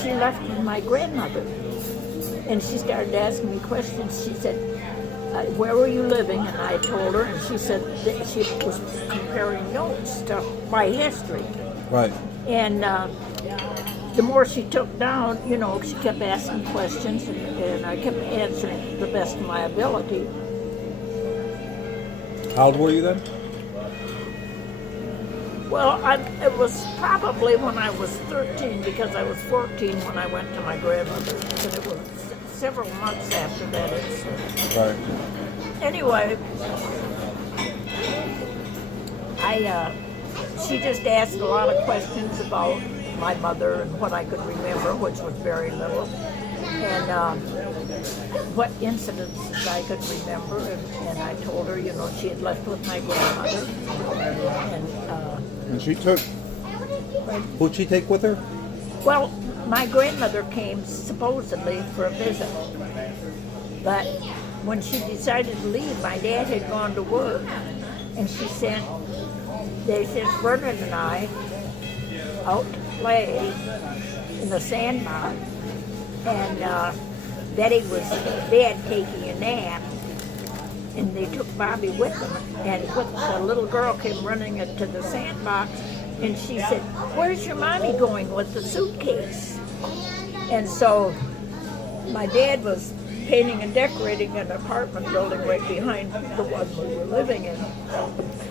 she left with my grandmother. And she started asking me questions. She said, where were you living? And I told her, and she said that she was comparing notes to my history. Right. And the more she took down, she kept asking questions, and I kept answering to the best of my ability. How old were you then? Well, it was probably when I was 13, because I was 14 when I went to my grandmother's, and it was several months after that incident. Right. Anyway, she just asked a lot of questions about my mother and what I could remember, which was very little, and what incidences I could remember. And I told her, she had left with my grandmother, And she took. Who'd she take with her? Well, my grandmother came supposedly for a visit, but when she decided to leave, my dad had gone to work, and they sent Vernon and I out to play in the sandbox, and Betty was in bed taking a nap, and they took Bobby with them, and the little girl came running to the sandbox, and she said, "Where's your mommy going with the suitcase?" And so my dad was painting and decorating an apartment building right behind the one we were living in.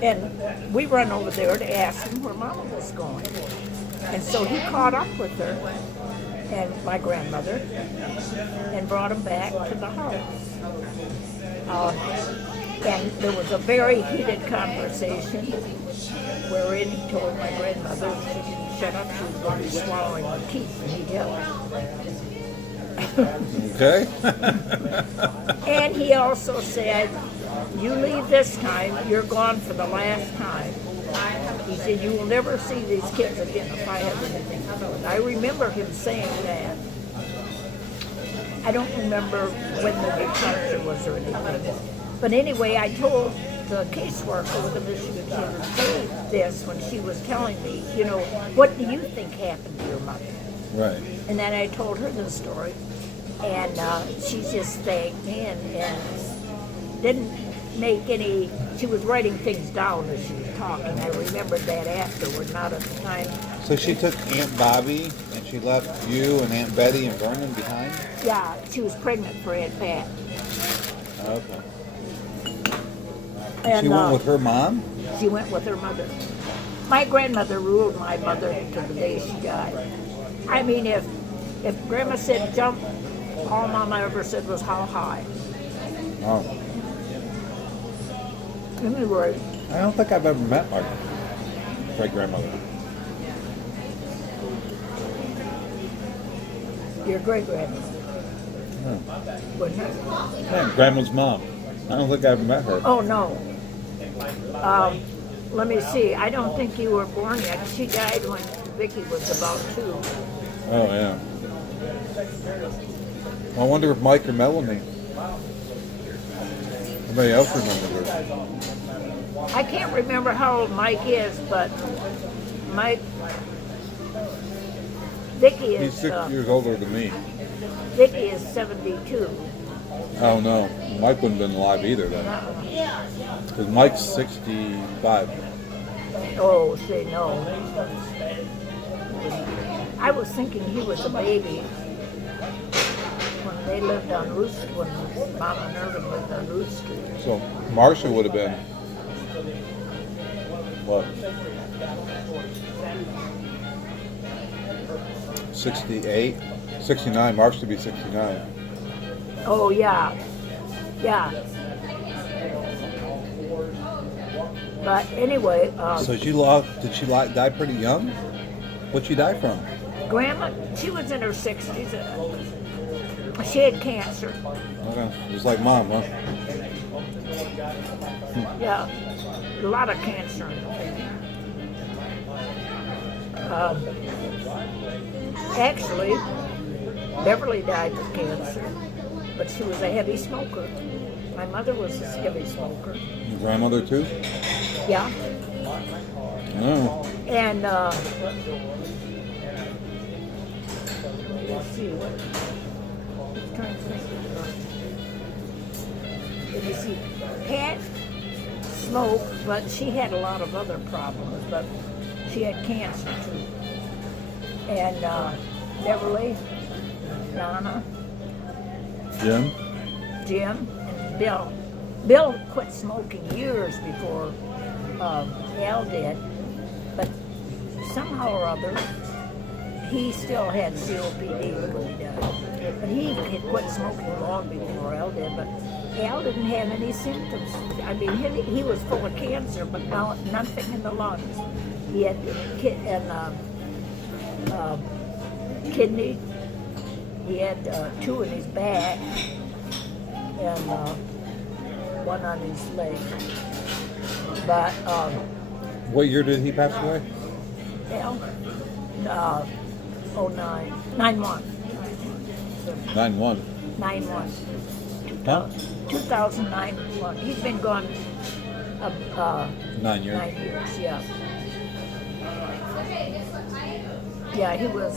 And we run over there to ask him where Mama was going. And so he caught up with her and my grandmother and brought them back to the house. And there was a very heated conversation wherein he told my grandmother she didn't shut up, she was going to be swallowing her teeth, and he yelled. Okay. And he also said, "You leave this time, you're gone for the last time." He said, "You will never see these kids again if I have anything to do." And I remember him saying that. I don't remember when the departure was or anything. But anyway, I told the caseworker with the Michigan Children's Day this when she was telling me, what do you think happened to your mother? Right. And then I told her the story, and she just thanked me and didn't make any. She was writing things down as she was talking. I remembered that afterward, not at the time. So she took Aunt Bobby and she left you and Aunt Betty and Vernon behind? Yeah, she was pregnant for Aunt Pat. Okay. And She went with her mom? She went with her mother. My grandmother ruled my mother to the day she died. I mean, if Grandma said jump, all Mama ever said was how high. Oh. Anyway. I don't think I've ever met my great-grandmother. Your great-grandmother. Wouldn't it? Yeah, Grandma's mom. I don't think I've met her. Oh, no. Let me see. I don't think you were born yet. She died when Vicki was about 2. Oh, yeah. I wonder if Mike or Melanie. Anybody else remembers her? I can't remember how old Mike is, but Vicki is... He's 6 years older than me. Vicki is 72. Oh, no. Mike wouldn't have been alive either then. Because Mike's 65. Oh, say no. I was thinking he was a baby when they lived on Ruth, when Mama and Irvin lived on Ruth Street. So Marcia would have been, what? 68? 69. Marcia would be 69. Oh, yeah. Yeah. But anyway... So did she die pretty young? What'd she die from? Grandma, she was in her 60s. She had cancer. Okay. Just like Mom, huh? Yeah. A lot of cancer in the family. Actually, Beverly died of cancer, but she was a heavy smoker. My mother was a heavy smoker. Your grandmother too? Yeah. Oh. And see what. I'm trying to think. Let me see. Pat smoked, but she had a lot of other problems. But she had cancer too. And Beverly, Donna, Jim? Jim, and Bill. Bill quit smoking years before Al did, but somehow or other, he still had COPD when he died. But he had quit smoking long before Al did, but Al didn't have any symptoms. I mean, he was full of cancer, but nothing in the lungs. He had kidney. He had 2 in his back and 1 on his leg. But What year did he pass away? Al, 09, 91. 9/1. 91. Huh? 2009. He's been gone 9 years. 9 years, yeah. Yeah, he was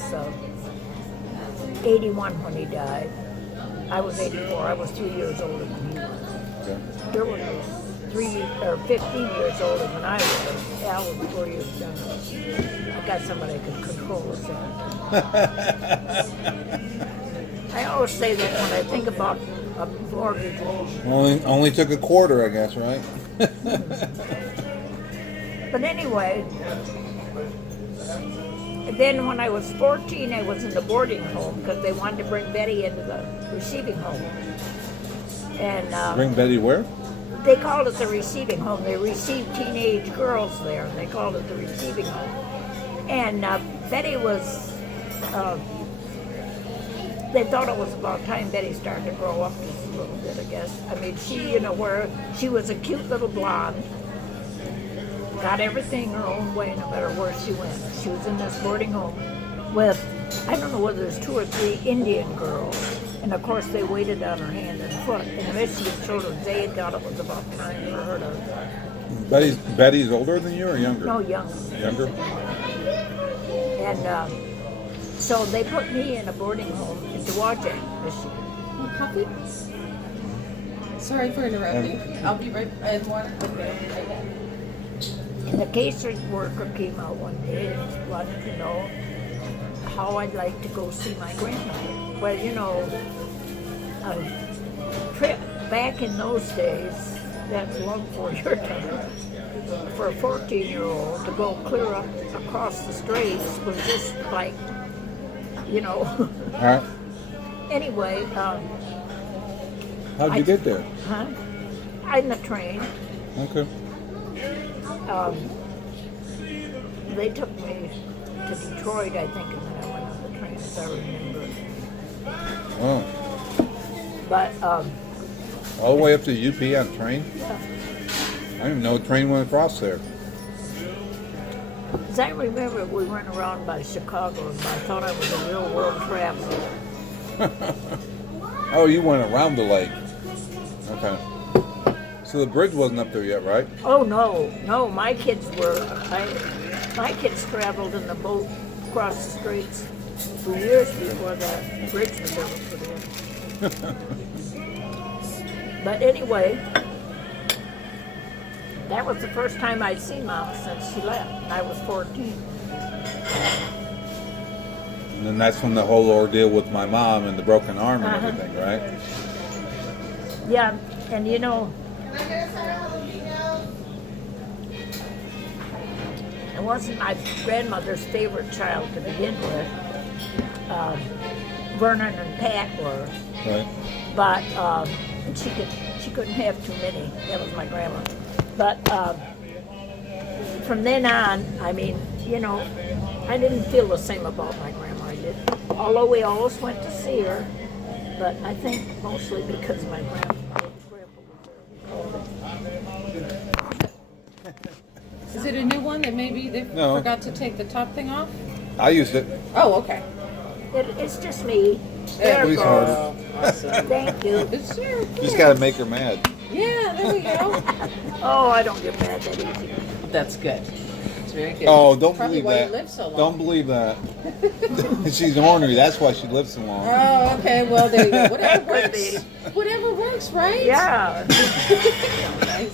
81 when he died. I was 84. I was 3 years older than he was. Okay. There was 15 years older than I was. Al was 4 years younger. I got somebody that could control us. I always say that when I think about a mortgage. Only took a quarter, I guess, right? But anyway, then when I was 14, I was in the boarding home because they wanted to bring Betty into the receiving home. And Bring Betty where? they called it the receiving home. They received teenage girls there, and they called it the receiving home. And Betty was, they thought it was about time Betty started to grow up just a little bit, I guess. I mean, where she was a cute little blonde, got everything her own way no matter where she went. She was in this boarding home with, I don't know whether there's 2 or 3 Indian girls. And of course they waited on her hand and foot. And the Michigan children, they had thought it was about time for her to... Betty's older than you or younger? No, young. Younger? And so they put me in a boarding home in Dowagiac, Michigan. Coffee? Sorry for interrupting. I'll be right back. And the caseworker came out one day and wanted to know how I'd like to go see my grandmother. Well, you know, a trip back in those days, that's long before your time, for a 14-year-old to go clear up across the straits was just like, you know. All right. Anyway, How'd you get there? Huh? In the train. Okay. They took me to Detroit, I think, and then I went on the train, as I remember. Oh. But, All the way up to UP on train? I didn't even know a train went across there. as I remember, we went around by Chicago, and I thought I was a real world traveler. Oh, you went around the lake. Okay. So the bridge wasn't up there yet, right? Oh, no, my kids my kids traveled in the boat across the straits for years before that bridge was ever put in. But anyway, that was the first time I'd seen Mama since she left, and I was 14. And then that's when the whole ordeal with my mom and the broken arm and Uh-huh. everything, right? Yeah, and you know, I wasn't my grandmother's favorite child to begin with. Vernon and Pat were, Right. but and she couldn't have too many. That was my grandma. But from then on, I mean, you know, I didn't feel the same about my grandma I did. Although we always went to see her, but I think mostly because my grandpa was there. Is it a new one that maybe they No. forgot to take the top thing off? I used it. Oh, okay. It's just me. Yeah, There it please goes. hold Oh, awesome. Thank you. It's sure. Just got to make her mad. Yeah, there we go. Oh, I don't get mad that easy. That's good. It's very good. Oh, don't Probably believe why that. you live so long. Don't believe that. She's ornery. That's why she lives so long. Oh, okay. Well, there you go. Whatever Could be. works. Whatever works, right? Yeah. Nice.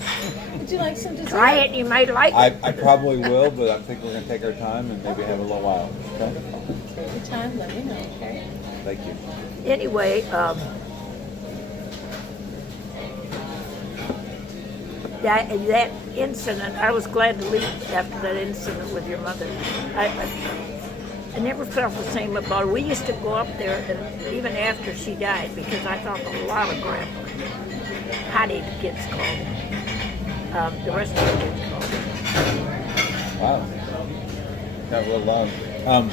Would you like some dessert? Try it, you might like it. I probably will, but I think we're going to take our time and maybe have a little while. Okay? Take your time. Let me know, okay? Thank you. Anyway, that incident, I was glad to leave after that incident with your mother. I never felt the same about her. We used to go up there, and even after she died, because I thought a lot of Grandpa. Hattie, the kids called him. The rest of the kids called him. Wow. Got real long.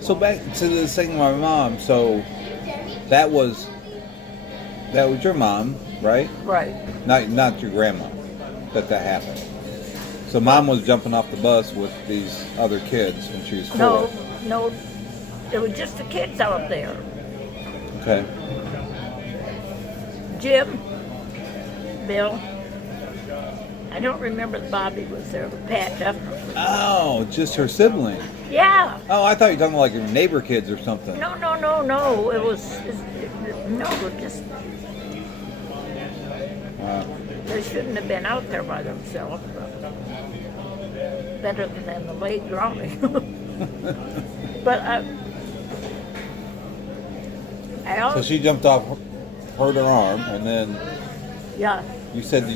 So back to the thing with my mom. So that was your mom, right? Right. Not your grandma. That happened. So mom was jumping off the bus with these other kids when she was 4. No, it was just the kids out there. Okay. Jim, Bill. I don't remember that Bobby was there, but Pat definitely. Oh, just her sibling. Yeah. Oh, I thought you were talking like your neighbor kids or something. No. It was just. Wow. They shouldn't have been out there by themselves. Better than the late drowning. But I So always, she jumped off, hurt her arm, and then yeah. you said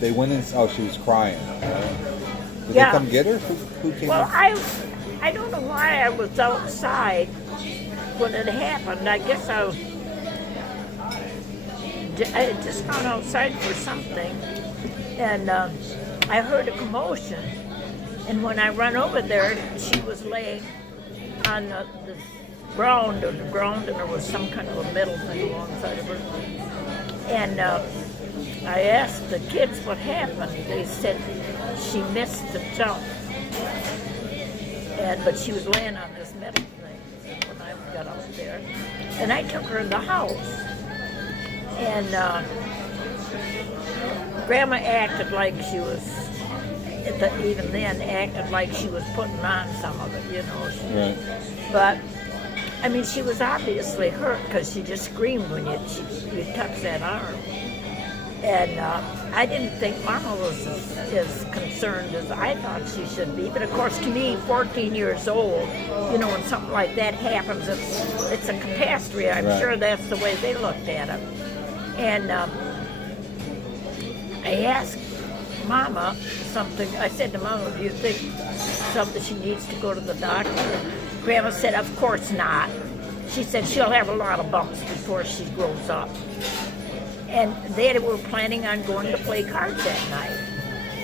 they went in. Oh, she was crying. Right? Did Yeah. they come get her? Who came? Well, I don't know why I was outside when it happened. I guess I had just gone outside for something, and I heard a commotion. And when I run over there, she was laying on the ground, and there was some kind of a metal thing alongside of her. And I asked the kids what happened. They said she missed the jump, but she was laying on this metal thing when I got out there. And I took her in the house. And Grandma acted like she was, even then, acted like she was putting on some of it, you know. Right. But, I mean, she was obviously hurt because she just screamed when you touched that arm. And I didn't think Mama was as concerned as I thought she should be. But of course, to me, 14 years old, you know, when something like that happens, it's a catastrophe. I'm Right. sure that's the way they looked at it. And I asked Mama something. I said to Mama, do you think something she needs to go to the doctor? And Grandma said, of course not. She said she'll have a lot of bumps before she grows up. And they were planning on going to play cards that night.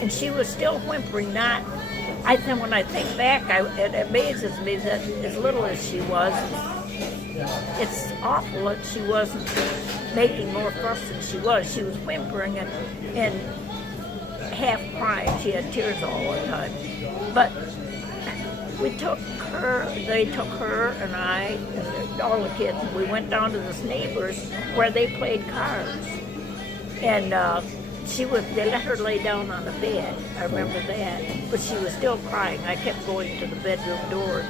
And she was still whimpering, not. When I think back, it amazes me that as little as she was, it's awful that she wasn't making more fuss than she was. She was whimpering and half crying. She had tears all the time. But they took her and I and all the kids. We went down to this neighbor's where they played cards. And they let her lay down on the bed. I remember that. But she was still crying. I kept going to the bedroom door.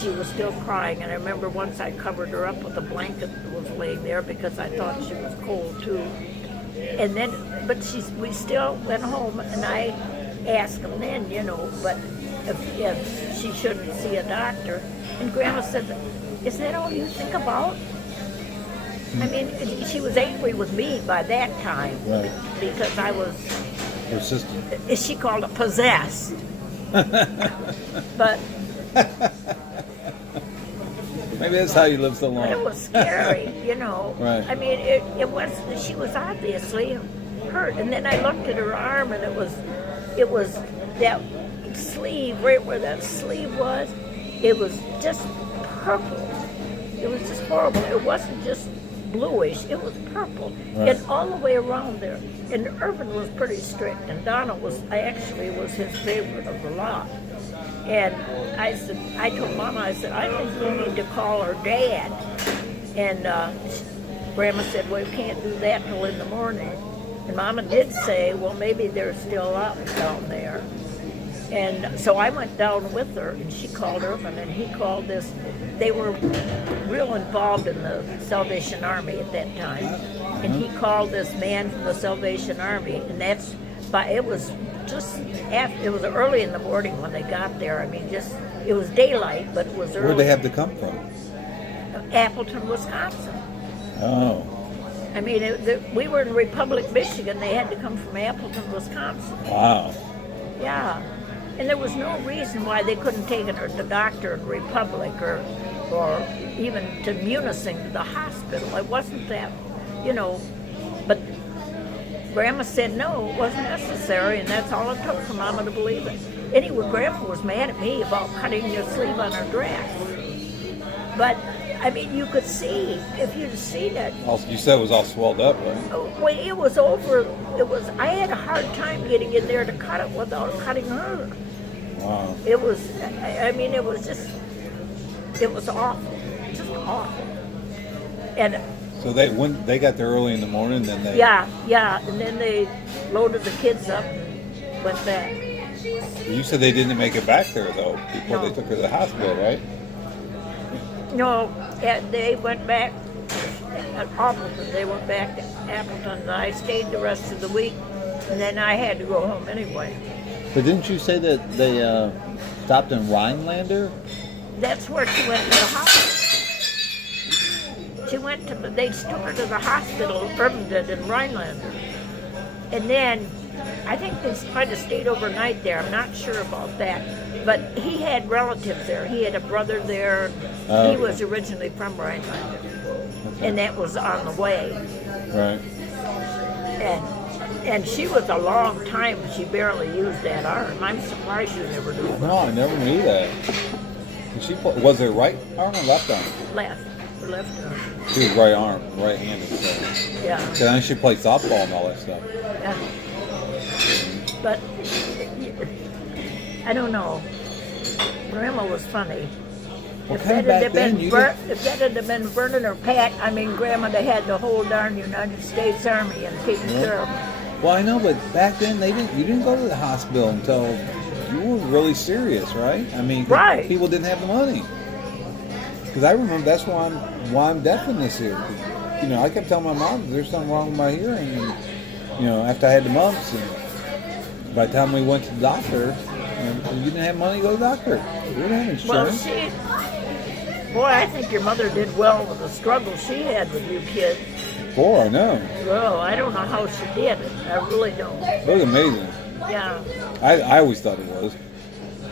She was still crying. And I remember once I covered her up with a blanket that was laying there because I thought she was cold too. And then, we still went home, and I asked them then, you know, but if she shouldn't see a doctor. And Grandma said, is that all you think about? I mean, she was angry with me by that time. Right. Because I was, Persistent. she called it possessed. But Maybe that's how you live so long. it was scary, you know. Right. I mean, she was obviously hurt. And then I looked at her arm, and it was that sleeve, right where that sleeve was, it was just purple. It was just horrible. It wasn't just bluish, it was purple. Right. And all the way around there. And Irvin was pretty strict, and Donna was his favorite of the lot. And I told Mama, I said, I think we need to call her Dad. And Grandma said, well, you can't do that till in the morning. And Mama did say, well, maybe they're still up down there. And so I went down with her, and she called Irvin, and he called this. They were real involved in the Salvation Army at that time, and he called this man from the Salvation Army, and that's. But it was just after. It was early in the morning when they got there. I mean, just it was daylight, but it was early. Where'd they have to come from? Appleton, Wisconsin. Oh. I mean, we were in Republic, Michigan. They had to come from Appleton, Wisconsin. Wow. Yeah. And there was no reason why they couldn't take her to the doctor in Republic or even to Munising, to the hospital. It wasn't that, but Grandma said no, it wasn't necessary, and that's all it took for Mama to believe it. Anyway, Grandma was mad at me about cutting the sleeve on her dress. But, I mean, you could see, if you'd seen it. Also, you said it was all swelled up, right? Well, it was over. I had a hard time getting in there to cut it without cutting her. Wow. It was, it was awful, just awful. And So when they got there early in the morning, then they... yeah, and then they loaded the kids up and went back. You said they didn't make it back there, though, before they took her to the hospital, right? No, they went back at Appleton. They went back to Appleton, and I stayed the rest of the week, and then I had to go home anyway. But didn't you say that they stopped in Rhinelander? That's where she went to the hospital. They took her to the hospital, Irvin did, in Rhinelander. And then, I think they might have stayed overnight there. I'm not sure about that. But he had relatives there. He had a brother there. He was originally from Rhinelander. Okay. And that was on the way. Right. And she was a long time, she barely used that arm. I'm surprised she never knew it. No, I never knew that. Was it right arm or left arm? Left arm. She was right-handed. So. Yeah. So then she played softball and all that stuff. Yeah. But, I don't know. Grandma was funny. If that had been Vernon or Pat, Grandma would have had the whole darn United States Army and taken care of them. Well, I know, but back then you didn't go to the hospital until you were really serious, right? Right. People didn't have the money. Because I remember that's why I'm deaf in this ear. I kept telling my mom there's something wrong with my hearing, and after I had the mumps, and by the time we went to the doctor, you didn't have money to go to the doctor. You didn't have insurance. Boy, I think your mother did well with the struggle she had with you kids. Boy, I know. Well, I don't know how she did it. I really don't. It was amazing. Yeah. I always thought it was.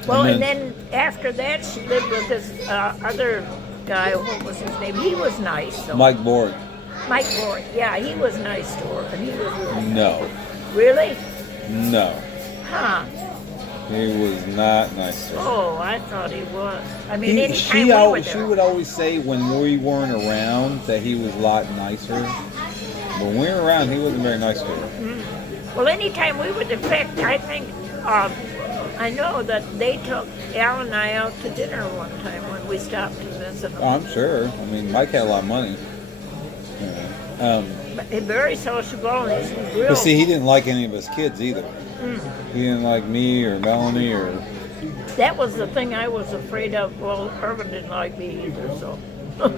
Well, and then after that, she lived with this other guy. What was his name? He was nice. So. Mike Borg. Mike Borg. Yeah, he was nice to her, and he was really No. Really? No. Huh. He was not nice to her. Oh, I thought he was. She would always say when we weren't around that he was a lot nicer. But when we were around, he wasn't very nice to her. Mm. Well, anytime we would, in fact, I think, I know that they took Al and I out to dinner one time when we stopped to visit them. Oh, I'm sure. Mike had a lot of money. Very sociable. And he's real. But see, he didn't like any of his kids either. Mm. He didn't like me or Melanie or... That was the thing I was afraid of. Well, Irvin didn't like me either, so... I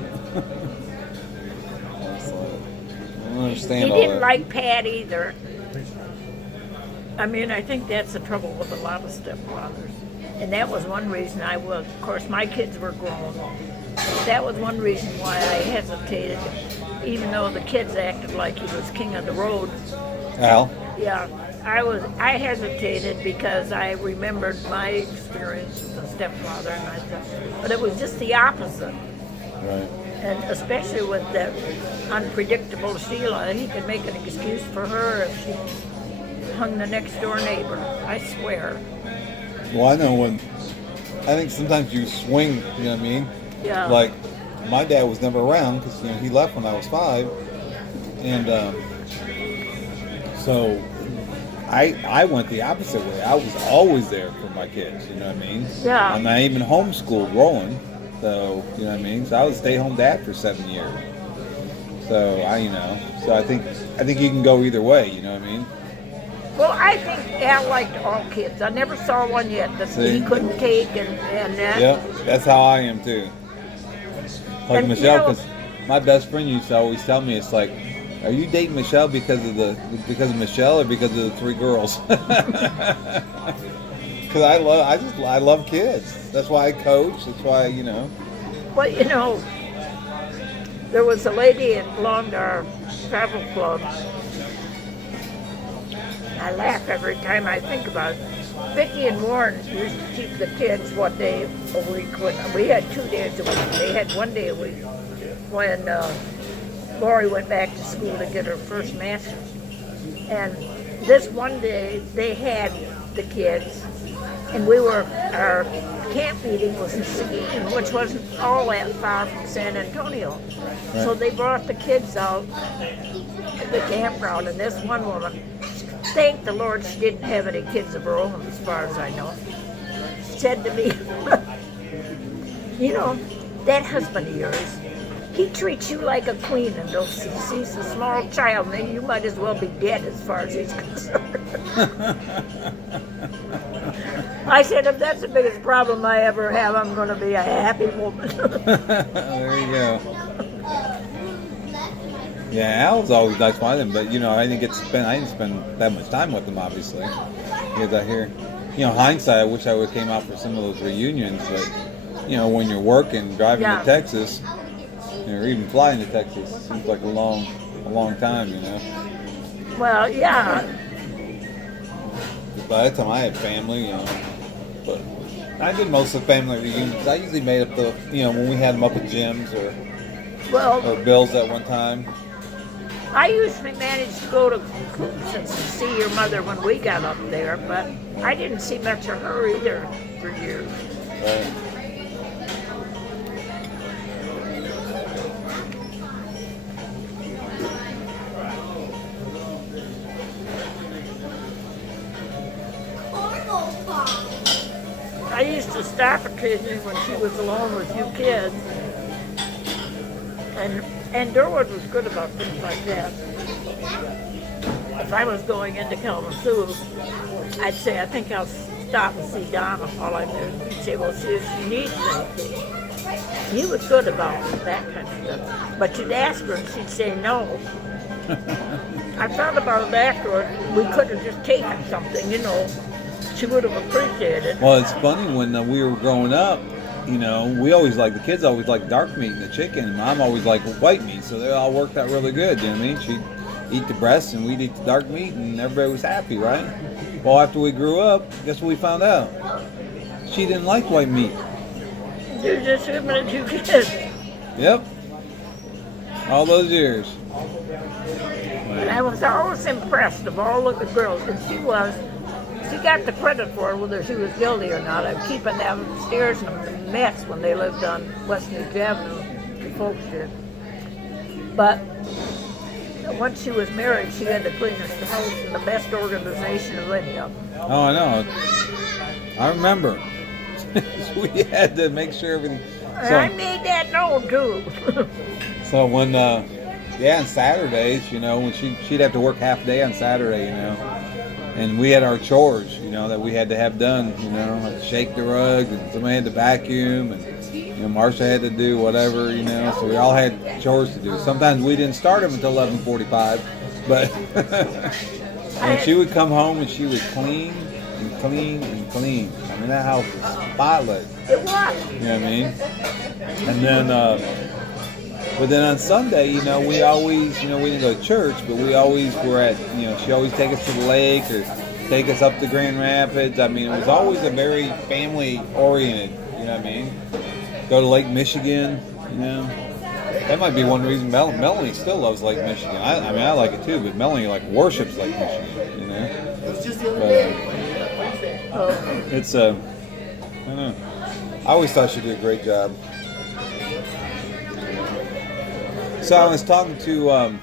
don't understand he all didn't that. like Pat either. I think that's the trouble with a lot of stepfathers. And that was one reason of course, my kids were grown. That was one reason why I hesitated, even though the kids acted like he was king of the road. Al? Yeah, I hesitated because I remembered my experience with a stepfather, and I thought, but it was just the opposite. Right. And especially with that unpredictable Sheila, he could make an excuse for her if she hung the next door neighbor. I swear. Well, I know I think sometimes you swing, you know what I mean? Yeah. Like, my dad was never around because, he left when I was 5. And so I went the opposite way. I was always there for my kids, you know what I mean? Yeah. And I even homeschooled Roland, so, you know what I mean? So I was a stay-home dad for 7 years. So, I think you can go either way, you know what I mean? Well, I think Al liked all kids. I never saw one yet that See? he couldn't take and that. Yep, that's how I am too. Like And, Michelle, you know- because my best friend used to always tell me, it's like, are you dating Michelle because of Michelle or because of the three girls? Because I love kids. That's why I coach. That's why Well, there was a lady that belonged to our travel club. I laugh every time I think about it. Vicki and Warren used to keep the kids one day a week. We had 2 days a week. They had 1 day a week when Lori went back to school to get her first master's. And this one day they had the kids, and our camp meeting was in Seguin, which wasn't all that far from San Antonio. So Right. they brought the kids out at the campground, and this one woman, thank the Lord she didn't have any kids of her own, as far as I know, said to me, that husband of yours, he treats you like a queen, and he sees a small child, and then you might as well be dead as far as he's concerned. I said, if that's the biggest problem I ever have, I'm going to be a happy woman. There you go. Yeah, Al's always nice with him, but I didn't spend that much time with him, obviously, because I hear, hindsight, I wish I would have came out for some of those reunions, but when you're working, driving Yeah. to Texas, or even flying to Texas, it seems like a long time, Well, yeah. By that time I had family, but I did most of the family reunions. I usually made up when we had them up at Jim's or Well, Bill's at one time. I usually managed to go to Coops and see your mother when we got up there, but I didn't see much of her either for years. But I used to stop occasionally when she was alone with you kids. And Durwood was good about things like that. If I was going into Kalamazoo, I'd say, I think I'll stop and see Donna while I'm there. He'd say, well, see if she needs anything. He was good about that kind of stuff. But you'd ask her and she'd say no. I thought about it afterward. We could have just taken something, She would have appreciated it. well, it's funny when we were growing up. The kids always liked dark meat and the chicken, and Mom always liked white meat, so they all worked out really good. You know what I mean? She'd eat the breasts and we'd eat the dark meat, and everybody was happy, right? Well, after we grew up, guess what we found out? She didn't like white meat. You're just swimming at you kids. Yep. All those years. And I was always impressed of all of the girls, and she got the credit for it, whether she was guilty or not, of keeping them upstairs in a mess when they lived on West New Avenue, the folks did. But once she was married, she had the cleanest house and the best organization of any of them. Oh, I know. I remember. We had to make sure everything. And I made that known too. So when, on Saturdays, when she'd have to work half day on Saturday, and we had our chores, that we had to have done, like shake the rugs, and somebody had to vacuum, and Marsha had to do whatever, so we all had chores to do. Sometimes we didn't start them until 11:45, but and she would come home and she would clean and clean and clean. I mean, that house was spotless. It was. You know what I mean? And then, but then on Sunday, we always, we didn't go to church, but we always were at, she always take us to the lake or take us up to Grand Rapids. I mean, it was always a very family-oriented, you know what I mean? Go to Lake Michigan, That might be one reason Melanie still loves Lake Michigan. I mean, I like it too, but Melanie, worships Lake Michigan, But, it's, I don't know. I always thought she did a great job. So I was talking to,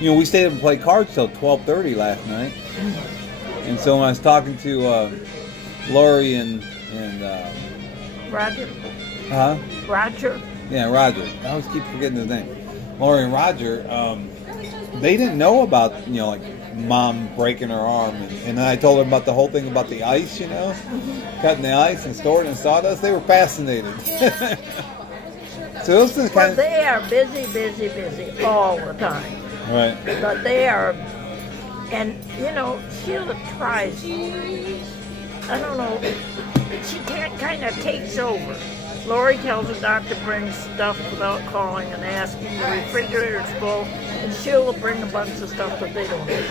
we stayed up and played cards till 12:30 last night. And so when I was talking to Lori and Roger. huh? Roger. Yeah, Roger. I always keep forgetting his name. Lori and Roger, they didn't know about, like Mom breaking her arm, and then I told them about the whole thing about the ice, cutting the ice and storing it in sawdust. They were fascinated. So those things Well, kind of they are busy all the time. right. But they are, and Sheila tries. I don't know. She kind of takes over. Lori tells the doctor brings stuff without calling and asking. The refrigerator's full, and she'll bring a bunch of stuff that they don't need.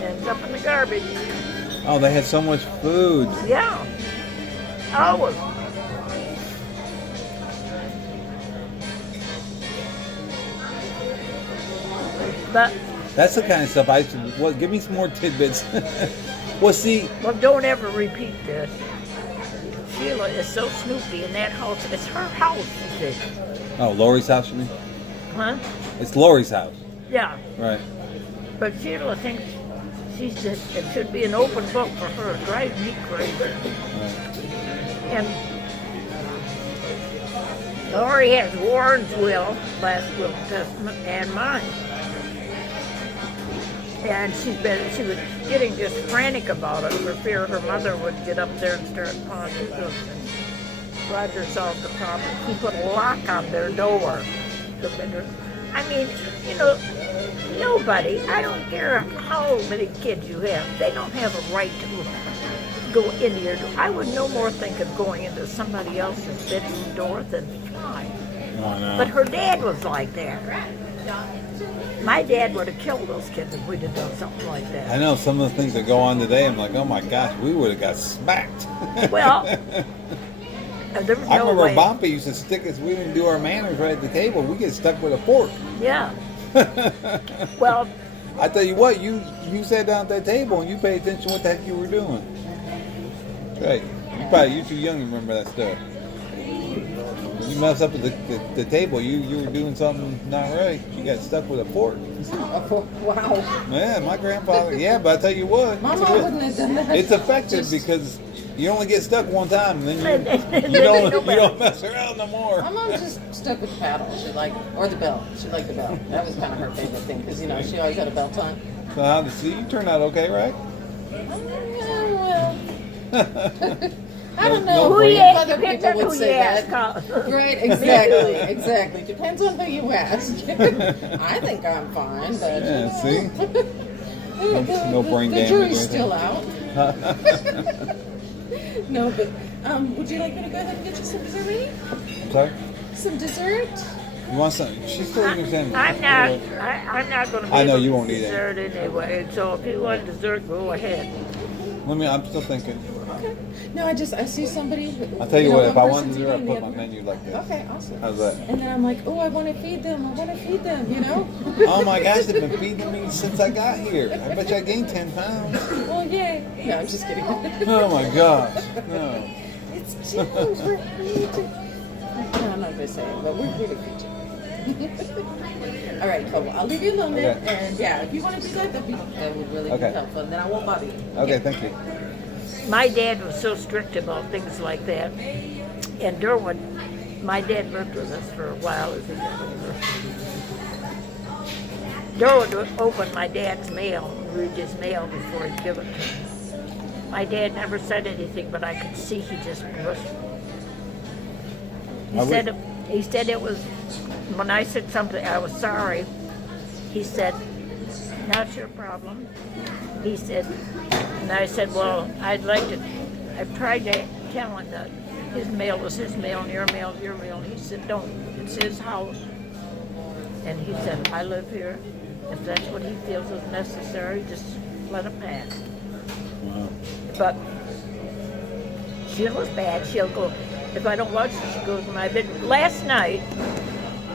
Ends up in the garbage. Oh, they had so much food. Yeah. Always. But That's the kind of stuff I should. Well, give me some more tidbits. Well, see, don't ever repeat this. Sheila is so snoopy in that house. It's her house, you see. oh, Lori's house, you mean? Huh? It's Lori's house, Yeah. right? But Sheila thinks it should be an open book for her. It drives me crazy. Right. And Lori has Warren's will, last will and testament, and mine. And she was getting just frantic about it for fear her mother would get up there and start pawning goods. And Roger solved the problem. He put a lock on their door. I mean, nobody, I don't care how many kids you have, they don't have a right to go into your door. I would no more think of going into somebody else's bedroom door than try. Oh, no. But her dad was like that. My dad would have killed those kids if we'd have done something like I that. know some of the things that go on today. I'm like, oh my gosh, we would have got smacked. Well, there was I no remember way. Bompy used to stick us. We didn't do our manners right at the table. We get stuck with a fork. Yeah. Well, I tell you what, you sat down at that table and you paid attention what the heck you were doing. Right. You're too young to remember that stuff. When you mess up at the table, you were doing something not right. You got stuck with a fork. Wow. Man, my grandfather. Yeah, but I tell you what, My mom wouldn't have done that. it's effective because you only get stuck one time, and then And you then don't mess around no more. My mom just stuck with the paddle. Or the belt. She liked the belt. That was kind of her favorite thing because, she always had a belt on. So how did you turn out okay, right? Well, I don't No know. who brain. you ask, Other depends people on would who say you ask. that. Huh? Right, exactly. Depends on who you ask. I think I'm fine, but Yeah, see? No brain the damage jury's or still out. No, but would you like me to go ahead and get you some dessert ready? I'm sorry? Some dessert? You want something? She's still eating sandwich. I'm not going to be I know able you to won't eat it. dessert anyway. So if you want dessert, go ahead. I'm still thinking. Okay. No, I see somebody. I'll tell you what, if I one wanted to person's do it, I'd eating put the my other. menu like this. Okay, awesome. How's that? And then I'm like, oh, I want to feed them. Oh my gosh, they've been feeding me since I got here. I bet you I gained 10 pounds. Well, yay. No, I'm just kidding. Oh my gosh. No. It's James. We're here to... No, I'm not going to say it, but we're here to feed you. All right, cool. Well, I'll leave you alone then. Okay. And yeah, if you want to do that, that would really Okay. be helpful. And then I won't bother you. Okay, thank you. My dad was so strict about things like that. And Derwin, my dad lived with us for a while as he got older. Derwin would open my dad's mail, read his mail before he'd give it to me. My dad never said anything, but I could see he just blushed. He said it was, when I said something, I was sorry. He said, not your problem. He said, and I said, well, I tried to tell him that his mail was his mail and your mail is your mail. He said, don't, it's his house. And he said, I live here. If that's what he feels is necessary, just let it pass. Wow. But Sheila's bad. She'll go, if I don't watch her, she goes to my bed. Last night,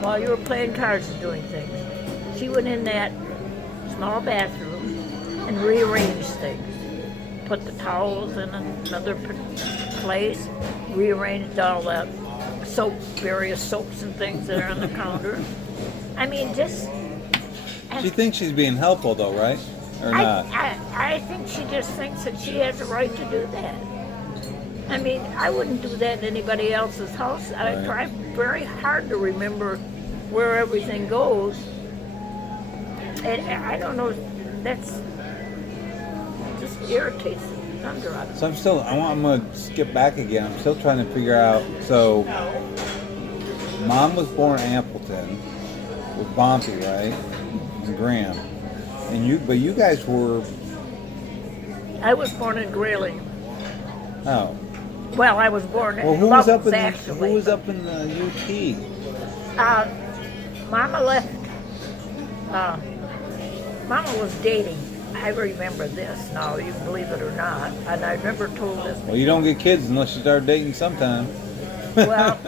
while you were playing cards and doing things, she went in that small bathroom and rearranged things. Put the towels in another place, rearranged all that various soaps and things that are on the counter. I mean, just... She thinks she's being helpful though, right? Or not? I think she just thinks that she has a right to do that. I mean, I wouldn't do that in anybody else's house. I Right. try very hard to remember where everything goes. And I don't know, that's just irritates the thunder out of So I'm going to skip back again. I'm still trying to figure out. So, Mom was born in Appleton with Bompy, right? And Graham. But you guys were. I was born in Grayling. Oh. Well, I was born in Well, who was up in actually. who was up in the UT? Mama left. Mama was dating. I remember this now, you believe it or not. And I never told this. Well, you don't get kids unless you start dating sometime. Well,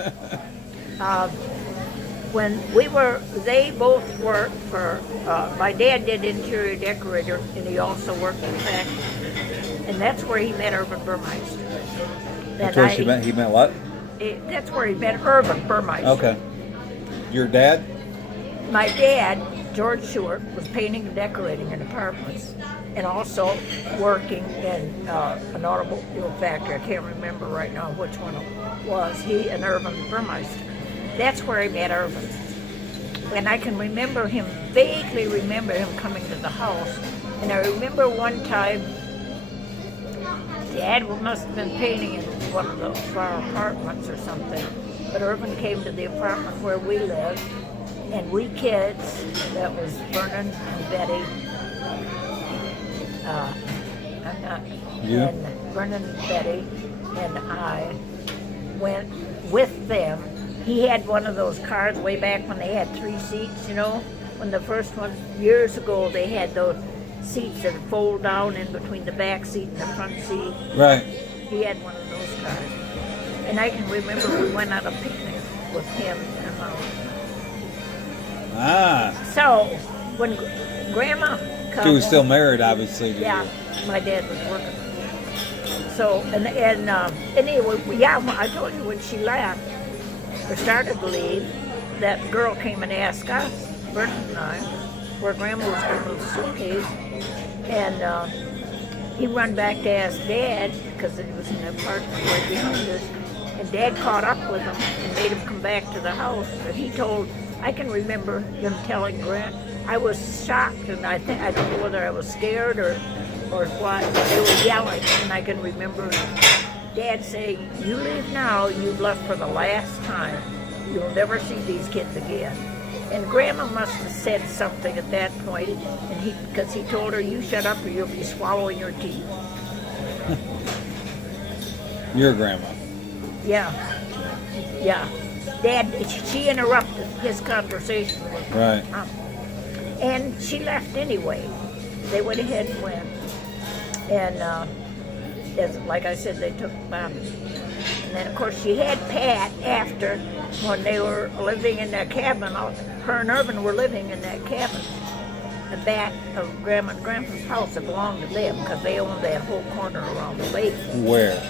when they both worked for, my dad did interior decorator, and he also worked in factory. And that's where he met Urban Burmeister. That's where he met what? That's where he met Urban Burmeister. Okay. Your dad? My dad, George Stewart, was painting and decorating in apartments and also working in an automobile factory. I can't remember right now which one it was. He and Urban Burmeister. That's where I met Urban. And I can vaguely remember him coming to the house. And I remember one time, Dad must have been painting in one of our apartments or something. But Urban came to the apartment where we lived. And we kids, that was Vernon and Betty, and Vernon and Betty and I went with them. He had one of those cars way back when they had 3 seats, when the first one, years ago, they had those seats that fold down in between the back seat and the front seat. Right. He had one of those cars. And I can remember we went on a picnic with him and So, when Grandma comes... She was still married, obviously. Yeah, my dad was working. So, anyway, I told you when she left, or started to leave, that girl came and asked us, Ruth and I, where Grandma was going to move the suitcase. And he run back to ask Dad, because it was in the apartment right behind us. And Dad caught up with him and made him come back to the house. But I can remember him telling Grant, I was shocked, and I don't know whether I was scared or what. They were yelling, and I can remember Dad saying, you leave now, you've left for the last time. You'll never see these kids again. And Grandma must have said something at that point, and because he told her, you shut up or you'll be swallowing your teeth. Your grandma. Yeah. Dad, she interrupted his conversation with me. Right. And she left anyway. They went ahead and went. And like I said, they took Bobby. And then, of course, she had Pat after, when they were living in that cabin. Her and Urban were living in that cabin, the back of Grandma and Grandpa's house that belonged to them, because they owned that whole corner around the lake. Where?